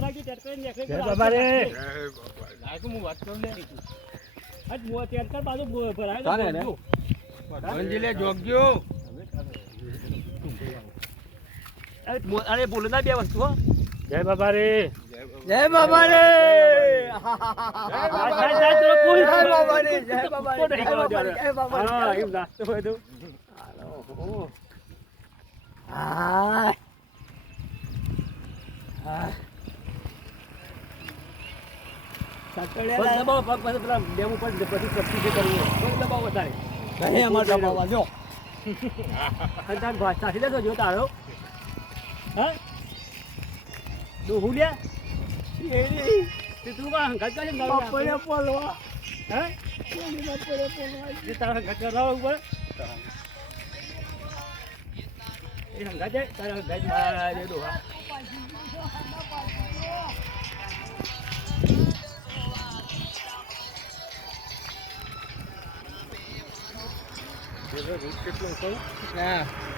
Balaji tractor નીકળી જય બાબા રે હું વાત કરું ને આજ મો ટેક્ટર બાજુ ભરાય ચાલે ને મંજીલે જોગજો અરે બોલો ના બે વસ્તુ હો જય બાબા રે જય બાબા રે જય બાબા રે જય બાબા રે જય બાબા રે જય બાબા રે હા એમ નાસ્તો હોય તો હા બસ દબાવો પગ પાસે પેલા ડેમ ઉપર પછી સબસ્ટી કરવું બસ દબાવો વધારે નહીં અમાર દબાવવા જો અને તાર સાથી લેતો જો તારો હા ડોહુલિયા તે તું કા હંગાત કાજે બપોરે બોલવા હે બપોરે બોલવા તે તારા હંગાત કરાવ ઉપર એ હંગાત જાય તારા હંગાત મારા દે ડોહા હા